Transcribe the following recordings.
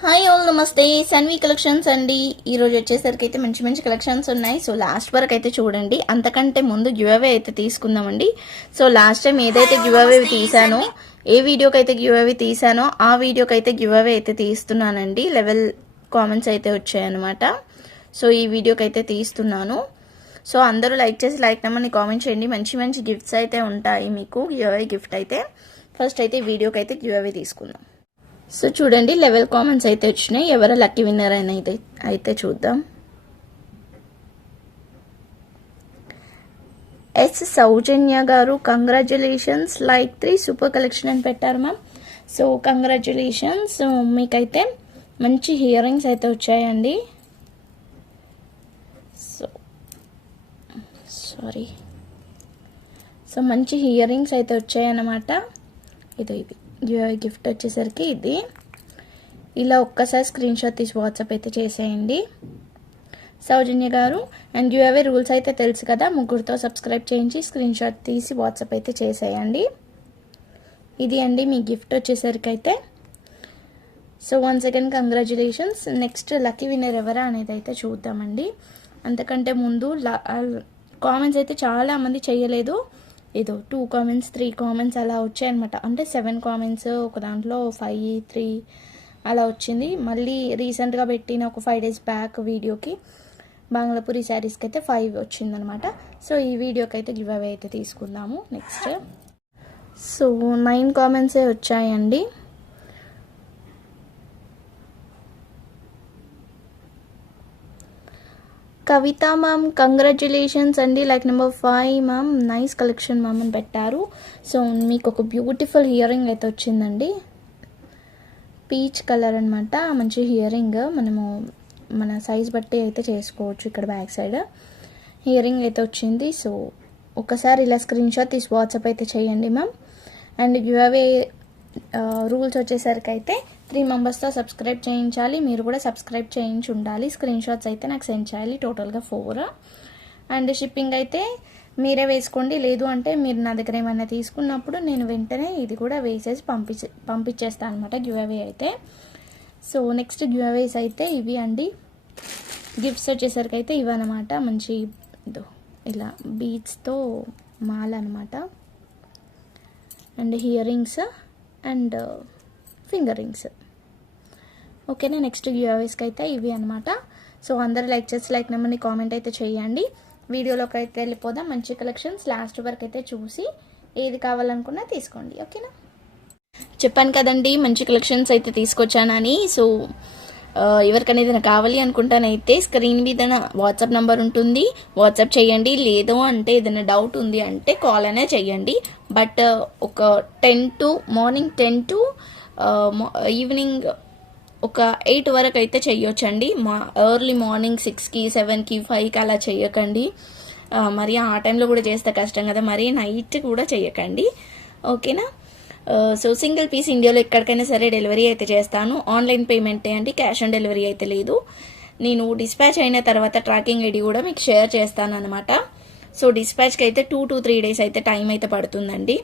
Hi all నమస్తే. Sanvi collections అండి. ఈ రోజు వచ్చేసరికి అయితే మంచి మంచి కలెక్షన్స్ ఉన్నాయి. సో లాస్ట్ వరకు అయితే చూడండి. అంతకంటే ముందు గివ్ అవే అయితే తీసుకుందామండి. సో లాస్ట్ టైం ఏదైతే గివ్ అవే తీసానో ఏ వీడియోకి అయితే గివ్ అవే తీసానో ఆ వీడియోకి అయితే గివ్ అవే అయితే తీస్తున్నానండి. లెవెల్ కామెంట్స్ అయితే వచ్చాయన్నమాట. సో ఈ వీడియోకి అయితే తీస్తున్నాను. సో అందరూ లైక్ చేసి లైక్ నెంబర్ని కామెంట్ చేయండి. మంచి మంచి గిఫ్ట్స్ అయితే ఉంటాయి మీకు. గివ్ అవే గిఫ్ట్ అయితే. ఫస్ట్ అయితే వీడియోకి అయితే గివ్ అవే తీసుకుందాం. సో చూడండి లెవెల్ కామెంట్స్ అయితే వచ్చినాయి. ఎవరు లక్కీ విన్నర్ అయిన అయితే అయితే చూద్దాం. ఎస్ సౌజన్య గారు congratulations like three super collection అని పెట్టారు మ్యామ్ సో కంగ్రాచులేషన్స్ మీకైతే మంచి హియరింగ్స్ అయితే వచ్చాయండి. సో సారీ సో మంచి హియరింగ్స్ అయితే వచ్చాయన్నమాట. ఇదో ఇది. గిఫ్ట్ వచ్చేసరికి ఇది. ఇలా ఒక్కసారి స్క్రీన్ షాట్ తీసి వాట్సాప్ అయితే చేసేయండి. సౌజన్య గారు అండ్ గివ్ అవే రూల్స్ అయితే తెలుసు కదా ముగ్గురితో సబ్స్క్రైబ్ చేయించి స్క్రీన్ షాట్ తీసి వాట్సాప్ అయితే చేసేయండి. ఇది అండి మీ గిఫ్ట్ వచ్చేసరికి అయితే. So one second congratulations next lucky winner ఎవరా అనేది అయితే చూద్దామండి. అంతకంటే ముందు కామెంట్స్ అయితే చాలామంది చేయలేదు. ఏదో టూ కామెంట్స్ త్రీ కామెంట్స్ అలా వచ్చాయన్నమాట అంటే సెవెన్ కామెంట్స్ ఒక దాంట్లో ఫైవ్ త్రీ అలా వచ్చింది. మళ్ళీ రీసెంట్గా పెట్టిన ఒక ఫైవ్ డేస్ బ్యాక్ వీడియోకి బంగ్లాపూరి శారీస్కి అయితే ఫైవ్ వచ్చిందనమాట సో ఈ వీడియోకి అయితే గివ్ అవే అయితే తీసుకుందాము. నెక్స్ట్ సో నైన్ కామెంట్సే వచ్చాయండి. కవిత మ్యామ్ కంగ్రాచులేషన్స్ అండి. Like number five ma'am nice collection ma'am అని పెట్టారు. సో మీకు ఒక బ్యూటిఫుల్ హియరింగ్ అయితే వచ్చిందండి. పీచ్ కలర్ అనమాట మంచి హియరింగ్ మనము మన సైజ్ బట్టి అయితే చేసుకోవచ్చు ఇక్కడ బ్యాక్ సైడ్ హియరింగ్ అయితే వచ్చింది. సో ఒకసారి ఇలా స్క్రీన్ షాట్ తీసి వాట్సాప్ అయితే చేయండి ma'am and giveaway rules వచ్చేసరికి అయితే త్రీ మెంబర్స్తో సబ్స్క్రైబ్ చేయించాలి. మీరు కూడా సబ్స్క్రైబ్ చేయించి ఉండాలి. స్క్రీన్ షాట్స్ అయితే నాకు సెండ్ చేయాలి టోటల్గా ఫోర్ అండ్ షిప్పింగ్ అయితే మీరే వేసుకోండి. లేదు అంటే మీరు నా దగ్గర ఏమైనా తీసుకున్నప్పుడు నేను వెంటనే ఇది కూడా వేసేసి పంపించే పంపించేస్తాను అనమాట గివ్ అవే అయితే. సో నెక్స్ట్ గివ్ అవేస్ అయితే ఇవి అండి. గిఫ్ట్స్ వచ్చేసరికి అయితే ఇవన్నమాట. మంచి ఇదో ఇలా బీచ్తో మాల అనమాట and earrings and finger rings. ఓకేనా? నెక్స్ట్ గివ్అవేస్కి అయితే ఇవి అనమాట సో అందరూ లైక్ చేసి లైక్ నెంబర్ని కామెంట్ అయితే చేయండి. వీడియోలోకి అయితే వెళ్ళిపోదాం. మంచి కలెక్షన్స్ లాస్ట్ వరకు అయితే చూసి ఏది కావాలనుకున్నా తీసుకోండి. ఓకేనా? చెప్పాను కదండి మంచి కలెక్షన్స్ అయితే తీసుకొచ్చానని. సో ఎవరికైనా ఏదైనా కావాలి అనుకుంటానైతే స్క్రీన్ మీద వాట్సాప్ నెంబర్ ఉంటుంది. వాట్సాప్ చేయండి. లేదు అంటే ఏదైనా డౌట్ ఉంది అంటే కాల్ అనే చేయండి. బట్ ఒక ten to morning ten to evening ఒక ఎయిట్ వరకు అయితే చెయ్యొచ్చండి. మా ఎర్లీ మార్నింగ్ సిక్స్కి సెవెన్కి ఫైవ్కి అలా చేయకండి మరి ఆ టైంలో కూడా చేస్తే కష్టం కదా. మరి నైట్ కూడా చేయకండి ఓకేనా సో సింగిల్ పీస్ ఇండియాలో ఎక్కడికైనా సరే డెలివరీ అయితే చేస్తాను. ఆన్లైన్ పేమెంటే అండి క్యాష్ ఆన్ డెలివరీ అయితే లేదు. నేను డిస్పాచ్ అయిన తర్వాత ట్రాకింగ్ ఐడి కూడా మీకు షేర్ చేస్తాను అనమాట సో డిస్పాచ్కి అయితే టూ టు త్రీ డేస్ అయితే టైం అయితే పడుతుందండి.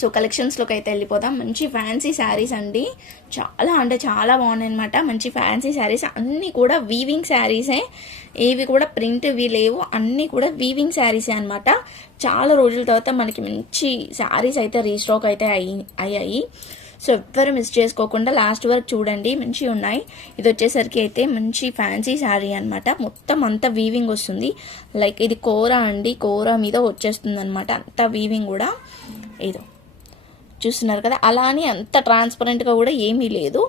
సో కలెక్షన్స్లోకి అయితే వెళ్ళిపోదాం. మంచి ఫ్యాన్సీ శారీస్ అండి. చాలా అంటే చాలా బాగున్నాయి అనమాట మంచి ఫ్యాన్సీ శారీస్ అన్నీ కూడా వీవింగ్ శారీసే ఏవి కూడా ప్రింట్ ఇవి లేవు. అన్నీ కూడా వీవింగ్ శారీసే అనమాట చాలా రోజుల తర్వాత మనకి మంచి శారీస్ అయితే రీస్టాక్ అయితే అయ్యి అయ్యాయి. సో ఎవ్వరు మిస్ చేసుకోకుండా లాస్ట్ వరకు చూడండి. మంచిగా ఉన్నాయి. ఇది వచ్చేసరికి అయితే మంచి ఫ్యాన్సీ శారీ అనమాట మొత్తం అంతా వీవింగ్ వస్తుంది. లైక్ ఇది కోరా అండి. కోరా మీద వచ్చేస్తుంది అనమాట అంతా వీవింగ్ కూడా. ఏదో చూస్తున్నారు కదా అలా అని అంత ట్రాన్స్పరెంట్గా కూడా ఏమీ లేదు.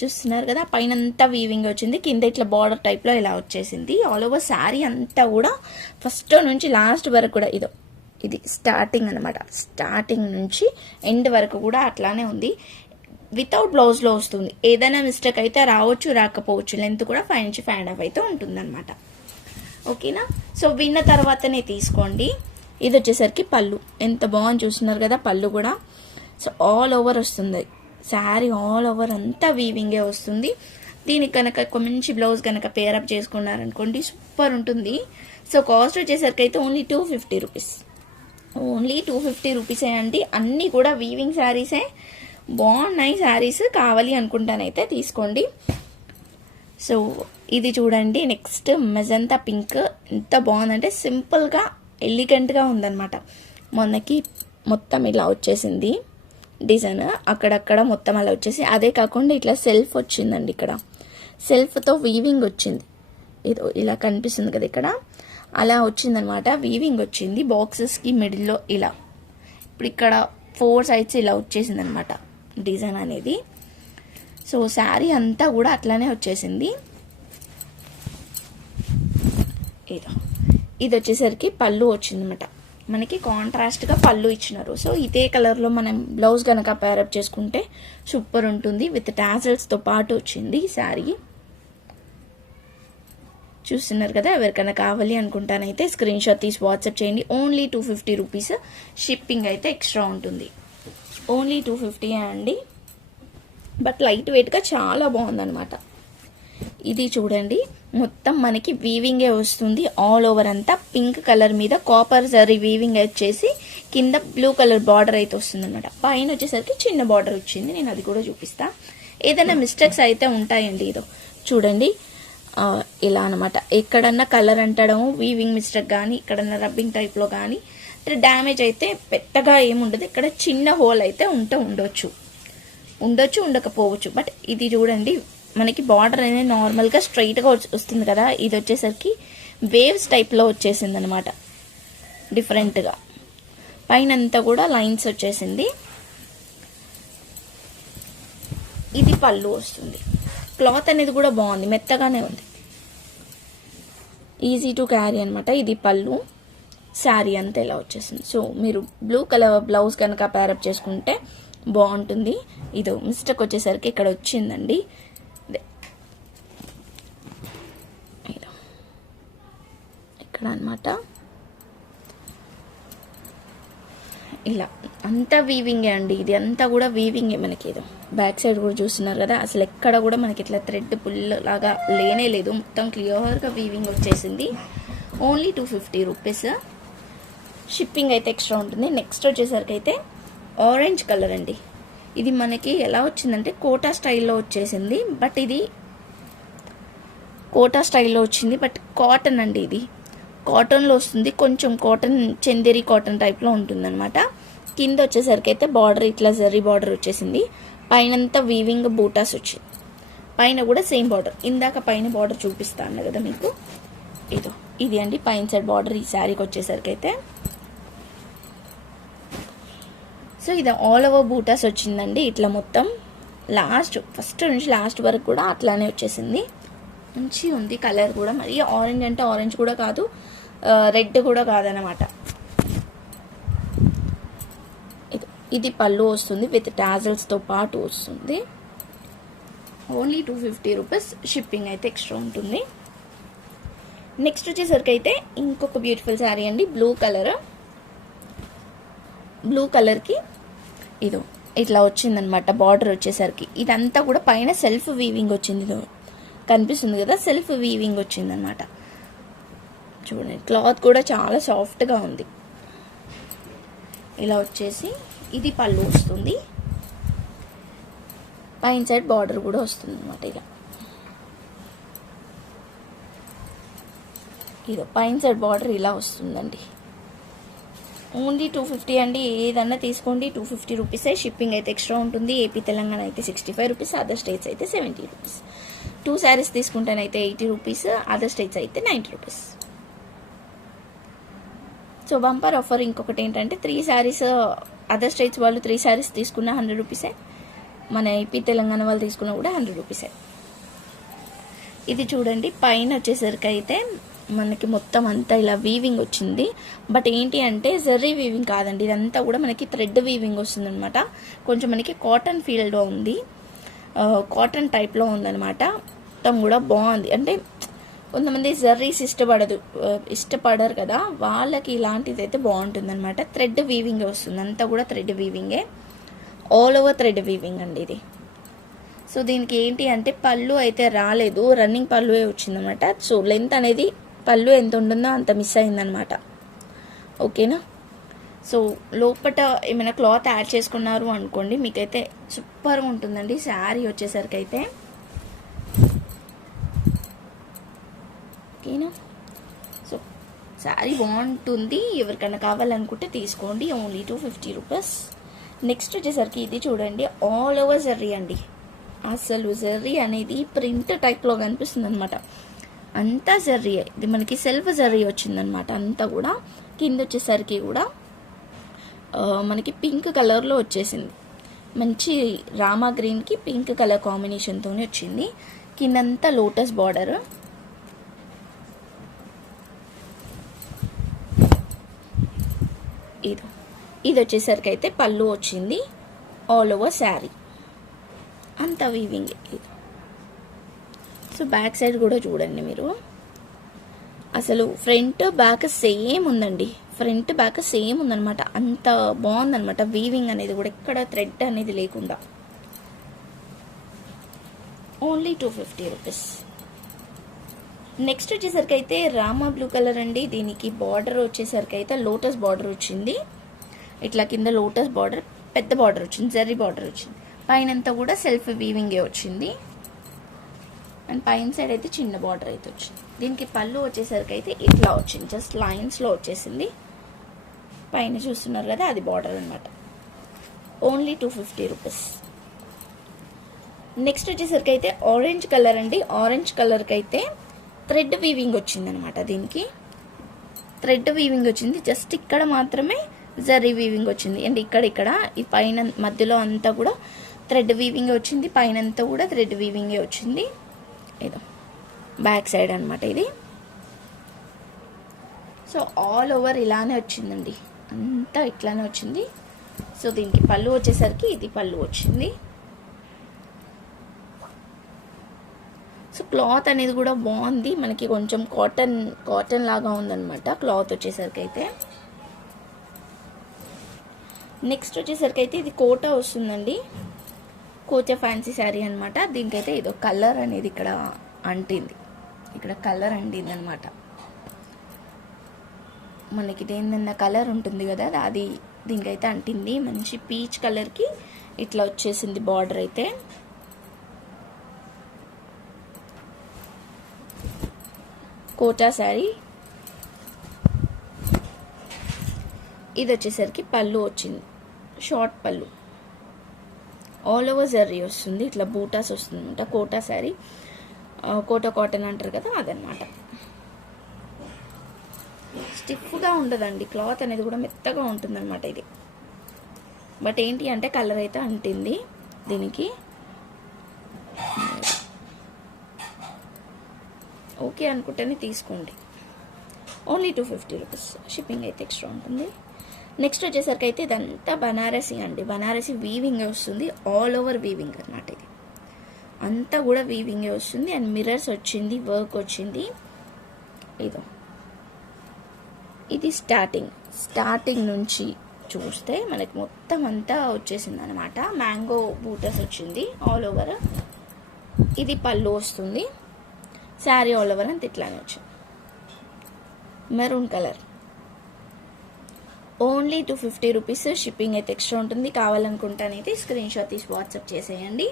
చూస్తున్నారు కదా పైన అంతా వీవింగ్ వచ్చింది కింద ఇట్లా బార్డర్ టైప్లో ఇలా వచ్చేసింది. ఆల్ ఓవర్ శారీ అంతా కూడా ఫస్ట్ నుంచి లాస్ట్ వరకు కూడా ఇదో ఇది స్టార్టింగ్ అనమాట స్టార్టింగ్ నుంచి ఎండ్ వరకు కూడా అట్లానే ఉంది. వితౌట్ బ్లౌజ్లో వస్తుంది. ఏదైనా మిస్టేక్ అయితే రావచ్చు రాకపోవచ్చు లెంత్ కూడా ఫైవ్ నుంచి ఫైవ్ అండ్ హాఫ్ అయితే ఉంటుందన్నమాట. ఓకేనా సో విన్న తర్వాతనే తీసుకోండి. ఇది వచ్చేసరికి పళ్ళు. ఎంత బాగుంది చూస్తున్నారు కదా పళ్ళు కూడా. సో ఆల్ ఓవర్ వస్తుంది. శారీ ఆల్ ఓవర్ అంతా వీవింగే వస్తుంది. దీనికి కనుక ఒక మంచి బ్లౌజ్ కనుక పేరప్ చేసుకున్నారనుకోండి సూపర్ ఉంటుంది. సో కాస్ట్ వచ్చేసరికి అయితే only two fifty rupees only two fifty రూపీసే అండి. అన్నీ కూడా వీవింగ్ శారీసే బాగున్నాయి శారీస్ కావాలి అనుకుంటానైతే తీసుకోండి. సో ఇది చూడండి నెక్స్ట్ మెజంతా పింక్ ఎంత బాగుందంటే సింపుల్గా ఎలిగెంట్గా ఉందన్నమాట. మొన్నకి మొత్తం ఇలా వచ్చేసింది డిజైన్. అక్కడక్కడ మొత్తం అలా వచ్చేసి అదే కాకుండా ఇట్లా సెల్ఫ్ వచ్చిందండి ఇక్కడ. సెల్ఫ్తో వీవింగ్ వచ్చింది. ఇది ఇలా కనిపిస్తుంది కదా ఇక్కడ. అలా వచ్చిందనమాట వీవింగ్ వచ్చింది బాక్సెస్కి మిడిల్లో ఇలా. ఇప్పుడు ఇక్కడ ఫోర్ సైడ్స్ ఇలా వచ్చేసింది అనమాట డిజైన్ అనేది. సో శారీ అంతా కూడా అట్లానే వచ్చేసింది. ఇదో. ఇది వచ్చేసరికి పళ్ళు వచ్చిందన్నమాట. మనకి కాంట్రాస్ట్గా పళ్ళు ఇచ్చినారు. సో ఇదే కలర్లో మనం బ్లౌజ్ కనుక పేరప్ చేసుకుంటే సూపర్ ఉంటుంది. విత్ టాజల్స్తో పాటు వచ్చింది ఈ శారీ చూస్తున్నారు కదా ఎవరికైనా కావాలి అనుకుంటానైతే స్క్రీన్ షాట్ తీసి వాట్సాప్ చేయండి. Only two fifty rupees shipping అయితే ఎక్స్ట్రా ఉంటుంది. ఓన్లీ టూ ఫిఫ్టీ అండి. బట్ లైట్ వెయిట్గా చాలా బాగుందన్నమాట. ఇది చూడండి. మొత్తం మనకి వీవింగే వస్తుంది. ఆల్ ఓవర్ అంతా పింక్ కలర్ మీద కాపర్ జరీ వీవింగ్ వచ్చేసి కింద బ్లూ కలర్ బార్డర్ అయితే వస్తుంది అనమాట పైన వచ్చేసరికి చిన్న బార్డర్ వచ్చింది. నేను అది కూడా చూపిస్తా. ఏదైనా మిస్టేక్స్ అయితే ఉంటాయండి ఇదో. చూడండి. ఇలా అనమాట ఎక్కడన్నా కలర్ అంటడం వీవింగ్ మిస్టేక్ కానీ ఎక్కడన్నా రబ్బింగ్ టైప్లో కానీ డ్యామేజ్ అయితే పెద్దగా ఏముండదు ఇక్కడ చిన్న హోల్ అయితే ఉంటూ ఉండొచ్చు. ఉండొచ్చు ఉండకపోవచ్చు. బట్ ఇది చూడండి. మనకి బార్డర్ అనేది నార్మల్గా స్ట్రైట్గా వస్తుంది కదా ఇది వచ్చేసరికి వేవ్స్ టైప్లో వచ్చేసింది అనమాట డిఫరెంట్గా పైన అంతా కూడా లైన్స్ వచ్చేసింది. ఇది పళ్ళు వస్తుంది. క్లాత్ అనేది కూడా బాగుంది మెత్తగానే ఉంది. ఈజీ టు క్యారీ అనమాట ఇది పళ్ళు. శారీ అంతా ఇలా వచ్చేసింది. సో మీరు బ్లూ కలర్ బ్లౌజ్ కనుక ప్యారప్ చేసుకుంటే బాగుంటుంది. ఇది మిస్టేక్ వచ్చేసరికి ఇక్కడ వచ్చిందండి ఇదే. ఇదో. ఇక్కడ అనమాట ఇలా అంతా వీవింగే అండి. ఇది అంతా కూడా వీవింగే మనకి ఇది బ్యాక్ సైడ్ కూడా చూస్తున్నారు కదా అసలు ఎక్కడ కూడా మనకి ఇట్లా థ్రెడ్ పుల్ లాగా లేనే లేదు. మొత్తం క్లియర్గా వీవింగ్ వచ్చేసింది. Only two fifty rupees shipping అయితే ఎక్స్ట్రా ఉంటుంది. నెక్స్ట్ వచ్చేసరికి అయితే ఆరెంజ్ కలర్ అండి. ఇది మనకి ఎలా వచ్చిందంటే కోటా స్టైల్లో వచ్చేసింది. బట్ ఇది కోటా స్టైల్లో వచ్చింది. బట్ కాటన్ అండి ఇది. కాటన్లో వస్తుంది. కొంచెం కాటన్ చందేరి కాటన్ టైప్లో ఉంటుందన్నమాట. కింద వచ్చేసరికి అయితే బార్డర్ ఇట్లా జరీ బార్డర్ వచ్చేసింది. పైనంతా వీవింగ్ బూటాస్ వచ్చింది పైన కూడా సేమ్ బార్డర్. ఇందాక పైన బార్డర్ చూపిస్తాను కదా మీకు? ఇదో ఇది అండి. పైన సైడ్ బార్డర్ ఈ శారీకి వచ్చేసరికి అయితే. సో ఇది ఆల్ ఓవర్ బూటాస్ వచ్చిందండి ఇట్లా మొత్తం. లాస్ట్ ఫస్ట్ నుంచి లాస్ట్ వరకు కూడా అట్లానే వచ్చేసింది. మంచి ఉంది కలర్ కూడా. మరి ఆరెంజ్ అంటే ఆరెంజ్ కూడా కాదు రెడ్ కూడా కాదనమాట ఇది ఇది పళ్ళు వస్తుంది విత్ టాజల్స్తో పాటు వస్తుంది. Only two fifty rupees shipping అయితే ఎక్స్ట్రా ఉంటుంది. నెక్స్ట్ వచ్చేసరికి అయితే ఇంకొక బ్యూటిఫుల్ శారీ అండి బ్లూ కలర్ బ్లూ కలర్కి ఇదో ఇట్లా వచ్చిందనమాట బార్డర్ వచ్చేసరికి. ఇదంతా కూడా పైన సెల్ఫ్ వీవింగ్ వచ్చింది. ఇదో కనిపిస్తుంది కదా సెల్ఫ్ వీవింగ్ వచ్చిందనమాట చూడండి క్లాత్ కూడా చాలా సాఫ్ట్గా ఉంది. ఇలా వచ్చేసి ఇది పళ్ళు వస్తుంది. పైన సైడ్ బార్డర్ కూడా వస్తుంది అనమాట ఇలా. ఇదో పైన సైడ్ బార్డర్ ఇలా వస్తుందండి. ఓన్లీ టూ ఫిఫ్టీ అండి ఏదన్నా తీసుకోండి టూ ఫిఫ్టీ రూపీసే షిప్పింగ్ అయితే ఎక్స్ట్రా ఉంటుంది ఏపీ తెలంగాణ అయితే sixty five rupees other states అయితే సెవెంటీ రూపీస్ టూ శారీస్ తీసుకుంటేనైతే ఎయిటీ రూపీస్ అదర్ స్టేట్స్ అయితే ninety rupees. So bumper offer ఇంకొకటి ఏంటంటే త్రీ శారీస్ అదర్ స్టేట్స్ వాళ్ళు త్రీ శారీస్ తీసుకున్న హండ్రెడ్ రూపీసే. మన ఏపీ తెలంగాణ వాళ్ళు తీసుకున్న కూడా హండ్రెడ్ రూపీసే. ఇది చూడండి పైన వచ్చేసరికి అయితే మనకి మొత్తం అంతా ఇలా వీవింగ్ వచ్చింది. బట్ ఏంటి అంటే జర్రీ వీవింగ్ కాదండి ఇదంతా కూడా మనకి థ్రెడ్ వీవింగ్ వస్తుంది అనమాట కొంచెం మనకి కాటన్ ఫీల్డ్లో ఉంది. కాటన్ టైప్లో ఉందన్నమాట. మొత్తం కూడా బాగుంది. అంటే కొంతమంది జర్రీస్ ఇష్టపడదు ఇష్టపడరు కదా. వాళ్ళకి ఇలాంటిది అయితే బాగుంటుంది అనమాట థ్రెడ్ వీవింగ్ వస్తుంది. అంతా కూడా థ్రెడ్ వీవింగే. ఆల్ ఓవర్ థ్రెడ్ వీవింగ్ అండి ఇది. సో దీనికి ఏంటి అంటే పళ్ళు అయితే రాలేదు. రన్నింగ్ పళ్ళువే వచ్చిందనమాట సో లెంత్ అనేది పళ్ళు ఎంత ఉంటుందో అంత మిస్ అయిందనమాట ఓకేనా? సో లోపల ఏమైనా క్లాత్ యాడ్ చేసుకున్నారు అనుకోండి మీకైతే సూపర్గా ఉంటుందండి. శారీ వచ్చేసరికి అయితే ఓకేనా? సో శారీ బాగుంటుంది. ఎవరికైనా కావాలనుకుంటే తీసుకోండి. Only two fifty rupees next వచ్చేసరికి ఇది చూడండి. ఆల్ ఓవర్ జర్రీ అండి. అసలు జర్రీ అనేది ప్రింట్ టైప్లో కనిపిస్తుంది అనమాట అంతా జర్రీ ఇది మనకి సెల్ఫ్ జర్రీ వచ్చిందనమాట అంతా కూడా. కింద వచ్చేసరికి కూడా మనకి పింక్ కలర్లో వచ్చేసింది. మంచి రామా గ్రీన్కి పింక్ కలర్ కాంబినేషన్తోనే వచ్చింది. కిందంతా లోటస్ బార్డర్ ఇది. ఇది వచ్చేసరికి అయితే పళ్ళు వచ్చింది. ఆల్ ఓవర్ శారీ అంత వీవింగ్ ఇది. సో బ్యాక్ సైడ్ కూడా చూడండి మీరు. అసలు ఫ్రంట్ బ్యాక్ సేమ్ ఉందండి. ఫ్రంట్ బ్యాక్ సేమ్ ఉందన్నమాట. అంత బాగుందనమాట వీవింగ్ అనేది కూడా ఎక్కడ థ్రెడ్ అనేది లేకుండా. Only two fifty rupees next వచ్చేసరికి అయితే రామా బ్లూ కలర్ అండి. దీనికి బార్డర్ వచ్చేసరికి అయితే లోటస్ బార్డర్ వచ్చింది. ఇట్లా కింద లోటస్ బార్డర్ పెద్ద బార్డర్ వచ్చింది జర్రీ బార్డర్ వచ్చింది. పైన అంతా కూడా సెల్ఫ్ వీవింగే వచ్చింది. అండ్ పైన సైడ్ అయితే చిన్న బార్డర్ అయితే వచ్చింది. దీనికి పళ్ళు వచ్చేసరికి అయితే ఇట్లా వచ్చింది. జస్ట్ లైన్స్లో వచ్చేసింది. పైన చూస్తున్నారు కదా అది బార్డర్ అనమాట only two fifty rupees next వచ్చేసరికి అయితే ఆరెంజ్ కలర్ అండి. ఆరెంజ్ కలర్కి అయితే థ్రెడ్ వీవింగ్ వచ్చింది అనమాట దీనికి. థ్రెడ్ వీవింగ్ వచ్చింది. జస్ట్ ఇక్కడ మాత్రమే జరీ వీవింగ్ వచ్చింది. అండ్ ఇక్కడ ఇక్కడ ఈ పైన మధ్యలో అంతా కూడా థ్రెడ్ వీవింగ్ వచ్చింది. పైన అంతా కూడా థ్రెడ్ వీవింగే వచ్చింది. ఏదో బ్యాక్ సైడ్ అనమాట ఇది. సో ఆల్ ఓవర్ ఇలానే వచ్చిందండి. అంతా ఇట్లానే వచ్చింది. సో దీనికి పళ్ళు వచ్చేసరికి ఇది పళ్ళు వచ్చింది. క్లాత్ అనేది కూడా బాగుంది. మనకి కొంచెం కాటన్ కాటన్ లాగా ఉందన్నమాట క్లాత్ వచ్చేసరికి అయితే నెక్స్ట్ వచ్చేసరికి అయితే ఇది కోట వస్తుందండి. కోచా ఫ్యాన్సీ శారీ అనమాట దీనికైతే ఇదో కలర్ అనేది ఇక్కడ అంటింది. ఇక్కడ కలర్ అంటింది అనమాట మనకి దేనిదన్న కలర్ ఉంటుంది కదా అది దీనికైతే అంటింది. మంచి పీచ్ కలర్కి ఇట్లా వచ్చేసింది బార్డర్ అయితే. కోటా శారీ. ఇది వచ్చేసరికి పళ్ళు వచ్చింది. షార్ట్ పళ్ళు. ఆల్ ఓవర్ జర్రీ వస్తుంది. ఇట్లా బూటాస్ వస్తుంది అనమాట కోటా శారీ. కోటా కాటన్ అంటారు కదా అదనమాట స్టిఫ్గా ఉండదండి క్లాత్ అనేది కూడా మెత్తగా ఉంటుందన్నమాట ఇది. బట్ ఏంటి అంటే కలర్ అయితే అంటింది దీనికి. ఓకే అనుకుంటేనే తీసుకోండి. Only two fifty rupees shipping అయితే ఎక్స్ట్రా ఉంటుంది. నెక్స్ట్ వచ్చేసరికి అయితే ఇదంతా బనారసి అండి. బనారసి వీవింగ్ వస్తుంది. ఆల్ ఓవర్ వీవింగ్ అనమాట ఇది. అంతా కూడా వీవింగే వస్తుంది. అండ్ మిర్రర్స్ వచ్చింది వర్క్ వచ్చింది. ఇదో. ఇది స్టార్టింగ్ స్టార్టింగ్ నుంచి చూస్తే మనకి మొత్తం అంతా వచ్చేసింది అనమాట మ్యాంగో బూటస్ వచ్చింది ఆల్ ఓవర్ ఇది పళ్ళు వస్తుంది. శారీ ఆల్ ఓవర్ అంత ఇట్లానే వచ్చింది. Maroon colour only two fifty rupees shipping అయితే ఎక్స్ట్రా ఉంటుంది. కావాలనుకుంటానైతే స్క్రీన్ షాట్ తీసి వాట్సాప్ చేసేయండి.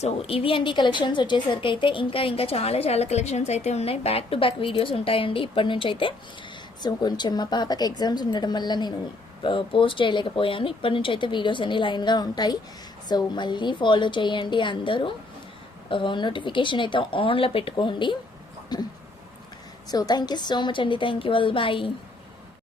సో ఇవి అండి కలెక్షన్స్ వచ్చేసరికి అయితే ఇంకా ఇంకా చాలా చాలా కలెక్షన్స్ అయితే ఉన్నాయి. బ్యాక్ టు బ్యాక్ వీడియోస్ ఉంటాయండి ఇప్పటి నుంచి అయితే. సో కొంచెం మా పాపకి ఎగ్జామ్స్ ఉండడం వల్ల నేను పోస్ట్ చేయలేకపోయాను. ఇప్పటి నుంచి అయితే వీడియోస్ అన్ని లైన్గా ఉంటాయి. సో మళ్ళీ ఫాలో చేయండి అందరూ. నోటిఫికేషన్ అయితే ఆన్లో పెట్టుకోండి. So thank you so much అండి. Thank you well bye